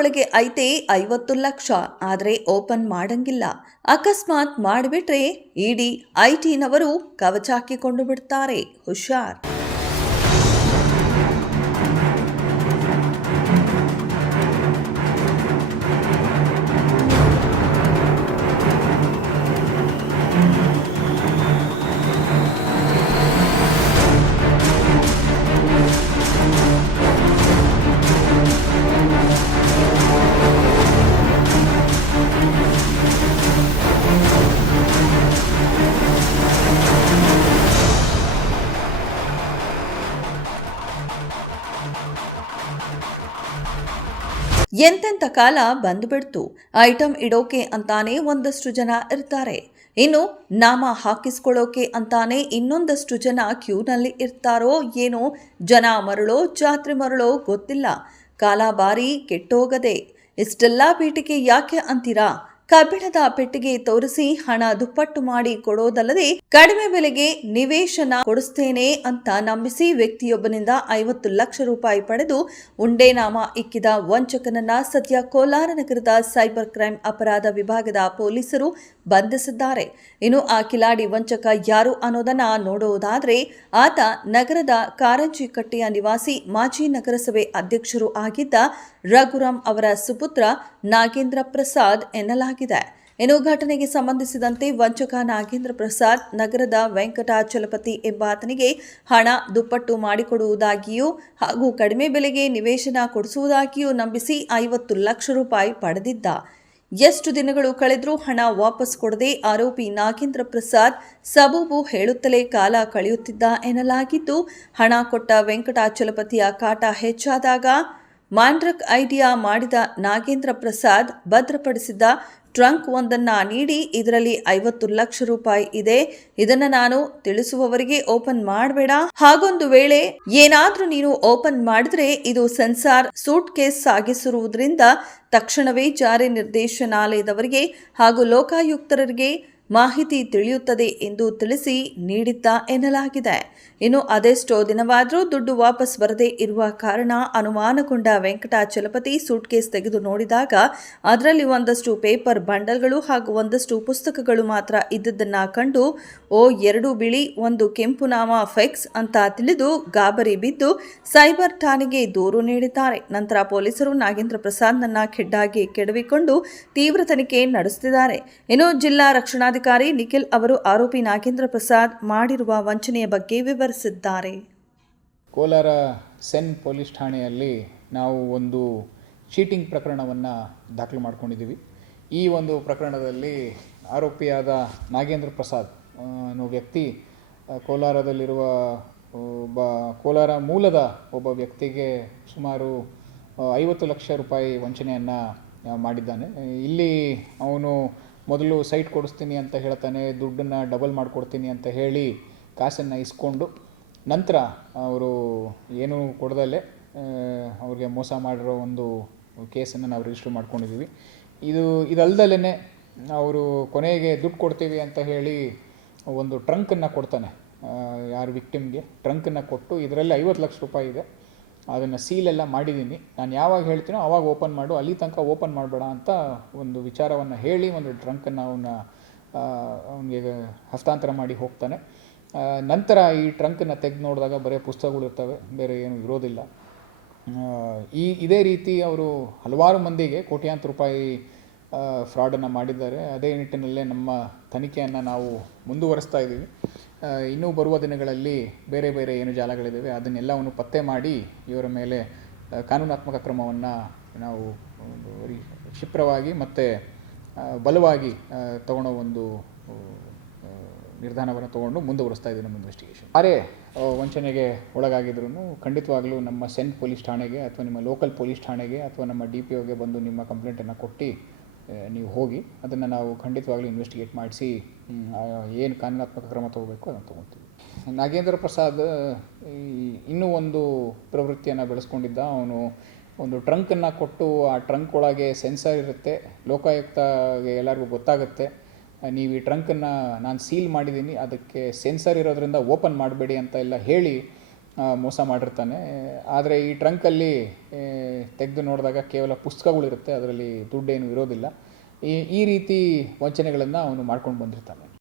ಒಳಗೆ ಐತೆ 50 ಲಕ್ಷ, ಆದರೆ ಓಪನ್ ಮಾಡಂಗಿಲ್ಲ. ಅಕಸ್ಮಾತ್ ಮಾಡಿಬಿಟ್ರೆ ಇಡಿ ಐಟಿನವರು ಕವಚ ಹಾಕಿಕೊಂಡು ಬಿಡ್ತಾರೆ. ಹುಷಾರ್. ಎಂತೆಂಥ ಕಾಲ ಬಂದುಬಿಡ್ತು. ಐಟಮ್ ಇಡೋಕೆ ಅಂತಾನೆ ಒಂದಷ್ಟು ಜನ ಇರ್ತಾರೆ, ಇನ್ನು ನಾಮ ಹಾಕಿಸ್ಕೊಳ್ಳೋಕೆ ಅಂತಾನೆ ಇನ್ನೊಂದಷ್ಟು ಜನ ಕ್ಯೂನಲ್ಲಿ ಇರ್ತಾರೋ ಏನೋ. ಜನ ಮರಳೋ ಜಾತ್ರೆ ಮರಳೋ ಗೊತ್ತಿಲ್ಲ. ಕಾಲ ಬಾರಿ ಕೆಟ್ಟೋಗದೆ. ಇಷ್ಟೆಲ್ಲ ಪೀಟಿಗೆ ಯಾಕೆ ಅಂತೀರಾ? ಕಬ್ಬಿಣದ ಪೆಟ್ಟಿಗೆ ತೋರಿಸಿ ಹಣ ದುಪ್ಪಟ್ಟು ಮಾಡಿ ಕೊಡೋದಲ್ಲದೆ ಕಡಿಮೆ ಬೆಲೆಗೆ ನಿವೇಶನ ಕೊಡಿಸ್ತೇನೆ ಅಂತ ನಂಬಿಸಿ ವ್ಯಕ್ತಿಯೊಬ್ಬನಿಂದ 50 ಲಕ್ಷ ರೂಪಾಯಿ ಪಡೆದು ಉಂಡೆನಾಮ ಇಕ್ಕಿದ ವಂಚಕನನ್ನ ಸದ್ಯ ಕೋಲಾರ ನಗರದ ಸೈಬರ್ ಕ್ರೈಮ್ ಅಪರಾಧ ವಿಭಾಗದ ಪೊಲೀಸರು ಬಂಧಿಸಿದ್ದಾರೆ. ಇನ್ನು ಆ ಕಿಲಾಡಿ ವಂಚಕ ಯಾರು ಅನ್ನೋದನ್ನ ನೋಡೋದಾದ್ರೆ, ಆತ ನಗರದ ಕಾರಂಜಿ ಕಟ್ಟೆಯ ನಿವಾಸಿ, ಮಾಜಿ ನಗರಸಭೆ ಅಧ್ಯಕ್ಷರು ಆಗಿದ್ದ ರಘುರಾಂ ಅವರ ಸುಪುತ್ರ ನಾಗೇಂದ್ರ ಪ್ರಸಾದ್ ಎನ್ನಲಾಗಿದೆ. ಇನ್ನು ಘಟನೆಗೆ ಸಂಬಂಧಿಸಿದಂತೆ ವಂಚಕ ನಾಗೇಂದ್ರ ಪ್ರಸಾದ್ ನಗರದ ವೆಂಕಟಾಚಲಪತಿ ಎಂಬಾತನಿಗೆ ಹಣ ದುಪ್ಪಟ್ಟು ಮಾಡಿಕೊಡುವುದಾಗಿಯೂ ಹಾಗೂ ಕಡಿಮೆ ಬೆಲೆಗೆ ನಿವೇಶನ ಕೊಡಿಸುವುದಾಗಿಯೂ ನಂಬಿಸಿ 50 ಲಕ್ಷ ರೂಪಾಯಿ ಪಡೆದಿದ್ದ. ಎಷ್ಟು ದಿನಗಳು ಕಳೆದರೂ ಹಣ ವಾಪಸ್ ಕೊಡದೆ ಆರೋಪಿ ನಾಗೇಂದ್ರ ಪ್ರಸಾದ್ ಸಬೂಬು ಹೇಳುತ್ತಲೇ ಕಾಲ ಕಳೆಯುತ್ತಿದ್ದ ಎನ್ನಲಾಗಿದ್ದು, ಹಣ ಕೊಟ್ಟ ವೆಂಕಟಾಚಲಪತಿಯ ಕಾಟ ಹೆಚ್ಚಾದಾಗ ಮಾಂಡ್ರಕ್ ಐಡಿಯಾ ಮಾಡಿದ ನಾಗೇಂದ್ರ ಪ್ರಸಾದ್ ಭದ್ರಪಡಿಸಿದ್ದ ಟ್ರಂಕ್ ಒಂದನ್ನು ನೀಡಿ, ಇದರಲ್ಲಿ 50 ಲಕ್ಷ ರೂಪಾಯಿ ಇದೆ, ಇದನ್ನು ನಾನು ತಿಳಿಸುವವರಿಗೆ ಓಪನ್ ಮಾಡಬೇಡ, ಹಾಗೊಂದು ವೇಳೆ ಏನಾದ್ರೂ ನೀನು ಓಪನ್ ಮಾಡಿದ್ರೆ ಇದು ಸೆನ್ಸಾರ್ ಸೂಟ್ ಕೇಸ್ ಸಾಗಿಸಿರುವುದರಿಂದ ತಕ್ಷಣವೇ ಜಾರಿ ನಿರ್ದೇಶನಾಲಯದವರಿಗೆ ಹಾಗೂ ಲೋಕಾಯುಕ್ತರಿಗೆ ಮಾಹಿತಿ ತಿಳಿಯುತ್ತದೆ ಎಂದು ತಿಳಿಸಿ ನೀಡಿದ್ದ ಎನ್ನಲಾಗಿದೆ. ಇನ್ನು ಅದೆಷ್ಟೋ ದಿನವಾದರೂ ದುಡ್ಡು ವಾಪಸ್ ಬರದೇ ಇರುವ ಕಾರಣ ಅನುಮಾನಗೊಂಡ ವೆಂಕಟಾಚಲಪತಿ ಸೂಟ್ಕೇಸ್ ತೆಗೆದು ನೋಡಿದಾಗ ಅದರಲ್ಲಿ ಒಂದಷ್ಟು ಪೇಪರ್ ಬಂಡಲ್ಗಳು ಹಾಗೂ ಒಂದಷ್ಟು ಪುಸ್ತಕಗಳು ಮಾತ್ರ ಇದ್ದದ್ದನ್ನು ಕಂಡು, ಓ 2 ಬಿಳಿ 1 ಕೆಂಪು ನಾಮ ಫೆಕ್ಸ್ ಅಂತ ತಿಳಿದು ಗಾಬರಿ ಬಿದ್ದು ಸೈಬರ್ ಠಾಣೆಗೆ ದೂರು ನೀಡಿದ್ದಾರೆ. ನಂತರ ಪೊಲೀಸರು ನಾಗೇಂದ್ರ ಪ್ರಸಾದ್ನನ್ನ ಖೆಡ್ಡಾಗಿ ಕೆಡವಿಕೊಂಡು ತೀವ್ರ ತನಿಖೆ ನಡೆಸುತ್ತಿದ್ದಾರೆ. ಇನ್ನು ಜಿಲ್ಲಾ ರಕ್ಷಣಾಧಿಕಾರಿ ನಿಖಿಲ್ ಅವರು ಆರೋಪಿ ನಾಗೇಂದ್ರ ಪ್ರಸಾದ್ ಮಾಡಿರುವ ವಂಚನೆಯ ಬಗ್ಗೆ ವಿವರಿಸಿದ್ದಾರೆ. ಕೋಲಾರ ಸೆನ್ ಪೊಲೀಸ್ ಠಾಣೆಯಲ್ಲಿ ನಾವು ಒಂದು ಚೀಟಿಂಗ್ ಪ್ರಕರಣವನ್ನು ದಾಖಲು ಮಾಡ್ಕೊಂಡಿದ್ದೀವಿ. ಈ ಒಂದು ಪ್ರಕರಣದಲ್ಲಿ ಆರೋಪಿಯಾದ ನಾಗೇಂದ್ರ ಪ್ರಸಾದ್ ಅನ್ನೋ ವ್ಯಕ್ತಿ ಕೋಲಾರದಲ್ಲಿರುವ ಕೋಲಾರ ಮೂಲದ ಒಬ್ಬ ವ್ಯಕ್ತಿಗೆ ಸುಮಾರು 50 ಲಕ್ಷ ರೂಪಾಯಿ ವಂಚನೆಯನ್ನು ಮಾಡಿದ್ದಾನೆ. ಇಲ್ಲಿ ಅವನು ಮೊದಲು ಸೈಟ್ ಕೊಡಿಸ್ತೀನಿ ಅಂತ ಹೇಳ್ತಾನೆ, ದುಡ್ಡನ್ನು ಡಬಲ್ ಮಾಡಿಕೊಡ್ತೀನಿ ಅಂತ ಹೇಳಿ ಕಾಸನ್ನು ಇಸ್ಕೊಂಡು ನಂತರ ಅವರು ಏನೂ ಕೊಡದಲ್ಲೇ ಅವ್ರಿಗೆ ಮೋಸ ಮಾಡಿರೋ ಒಂದು ಕೇಸನ್ನು ನಾವು ರಿಜಿಸ್ಟರ್ ಮಾಡ್ಕೊಂಡಿದ್ದೀವಿ. ಇದಲ್ದಲೇ ಅವರು ಕೊನೆಗೆ ದುಡ್ಡು ಕೊಡ್ತೀವಿ ಅಂತ ಹೇಳಿ ಒಂದು ಟ್ರಂಕನ್ನು ಕೊಡ್ತಾನೆ. ಯಾರು ವಿಕ್ಟಿಮ್ಗೆ ಟ್ರಂಕನ್ನು ಕೊಟ್ಟು ಇದರಲ್ಲಿ 50 ಲಕ್ಷ ರೂಪಾಯಿ ಇದೆ, ಅದನ್ನು ಸೀಲೆಲ್ಲ ಮಾಡಿದ್ದೀನಿ, ನಾನು ಯಾವಾಗ ಹೇಳ್ತೀನೋ ಆವಾಗ ಓಪನ್ ಮಾಡು, ಅಲ್ಲಿ ತನಕ ಓಪನ್ ಮಾಡಬೇಡ ಅಂತ ಒಂದು ವಿಚಾರವನ್ನು ಹೇಳಿ ಒಂದು ಟ್ರಂಕನ್ನು ಅವನಿಗೆ ಹಸ್ತಾಂತರ ಮಾಡಿ ಹೋಗ್ತಾನೆ. ನಂತರ ಈ ಟ್ರಂಕನ್ನು ತೆಗೆದು ನೋಡಿದಾಗ ಬರೀ ಪುಸ್ತಕಗಳು ಇರ್ತವೆ, ಬೇರೆ ಏನು ಇರೋದಿಲ್ಲ. ಇದೇ ರೀತಿ ಅವರು ಹಲವಾರು ಮಂದಿಗೆ ಕೋಟ್ಯಾಂತರ ರೂಪಾಯಿ ಫ್ರಾಡನ್ನು ಮಾಡಿದ್ದಾರೆ. ಅದೇ ನಿಟ್ಟಿನಲ್ಲೇ ನಮ್ಮ ತನಿಖೆಯನ್ನು ನಾವು ಮುಂದುವರಿಸ್ತಾ ಇದ್ದೀವಿ. ಇನ್ನೂ ಬರುವ ದಿನಗಳಲ್ಲಿ ಬೇರೆ ಬೇರೆ ಏನು ಜಾಲಗಳಿದ್ದಾವೆ ಅದನ್ನೆಲ್ಲವನ್ನು ಪತ್ತೆ ಮಾಡಿ ಇವರ ಮೇಲೆ ಕಾನೂನಾತ್ಮಕ ಕ್ರಮವನ್ನು ನಾವು ಕ್ಷಿಪ್ರವಾಗಿ ಮತ್ತು ಬಲವಾಗಿ ತಗೊಳ್ಳೋ ಒಂದು ನಿರ್ಧಾರವನ್ನು ತಗೊಂಡು ಮುಂದುವರಿಸ್ತಾ ಇದ್ದೀವಿ ನಮ್ಮ ಇನ್ವೆಸ್ಟಿಗೇಷನ್. ಯಾರೇ ವಂಚನೆಗೆ ಒಳಗಾಗಿದ್ರೂ ಖಂಡಿತವಾಗಲೂ ನಮ್ಮ ಸೆನ್ ಪೊಲೀಸ್ ಠಾಣೆಗೆ ಅಥವಾ ನಿಮ್ಮ ಲೋಕಲ್ ಪೊಲೀಸ್ ಠಾಣೆಗೆ ಅಥವಾ ನಮ್ಮ DPOಗೆ ಬಂದು ನಿಮ್ಮ ಕಂಪ್ಲೇಂಟನ್ನು ಕೊಟ್ಟು ನೀವು ಹೋಗಿ ಅದನ್ನು ನಾವು ಖಂಡಿತವಾಗ್ಲೂ ಇನ್ವೆಸ್ಟಿಗೇಟ್ ಮಾಡಿಸಿ ಏನು ಕಾನೂನಾತ್ಮಕ ಕ್ರಮ ತಗೋಬೇಕು ಅದನ್ನು ತೊಗೊಳ್ತೀವಿ. ನಾಗೇಂದ್ರ ಪ್ರಸಾದ್ ಇನ್ನೂ ಒಂದು ಪ್ರವೃತ್ತಿಯನ್ನು ಬೆಳೆಸ್ಕೊಂಡಿದ್ದ. ಅವನು ಒಂದು ಟ್ರಂಕನ್ನು ಕೊಟ್ಟು ಆ ಟ್ರಂಕ್ ಒಳಗೆ ಸೆನ್ಸರ್ ಇರುತ್ತೆ, ಲೋಕಾಯುಕ್ತಗೆ ಎಲ್ಲರಿಗೂ ಗೊತ್ತಾಗುತ್ತೆ, ನೀವು ಈ ಟ್ರಂಕನ್ನು ನಾನು ಸೀಲ್ ಮಾಡಿದ್ದೀನಿ, ಅದಕ್ಕೆ ಸೆನ್ಸರ್ ಇರೋದ್ರಿಂದ ಓಪನ್ ಮಾಡಬೇಡಿ ಅಂತ ಎಲ್ಲ ಹೇಳಿ ಮೋಸ ಮಾಡಿರ್ತಾನೆ. ಆದರೆ ಈ ಟ್ರಂಕಲ್ಲಿ ತೆಗೆದು ನೋಡಿದಾಗ ಕೇವಲ ಪುಸ್ತಕಗಳಿರುತ್ತೆ, ಅದರಲ್ಲಿ ದುಡ್ಡೇನು ಇರೋದಿಲ್ಲ. ಈ ರೀತಿ ವಂಚನೆಗಳನ್ನು ಅವನು ಮಾಡ್ಕೊಂಡು ಬಂದಿರ್ತಾನೆ.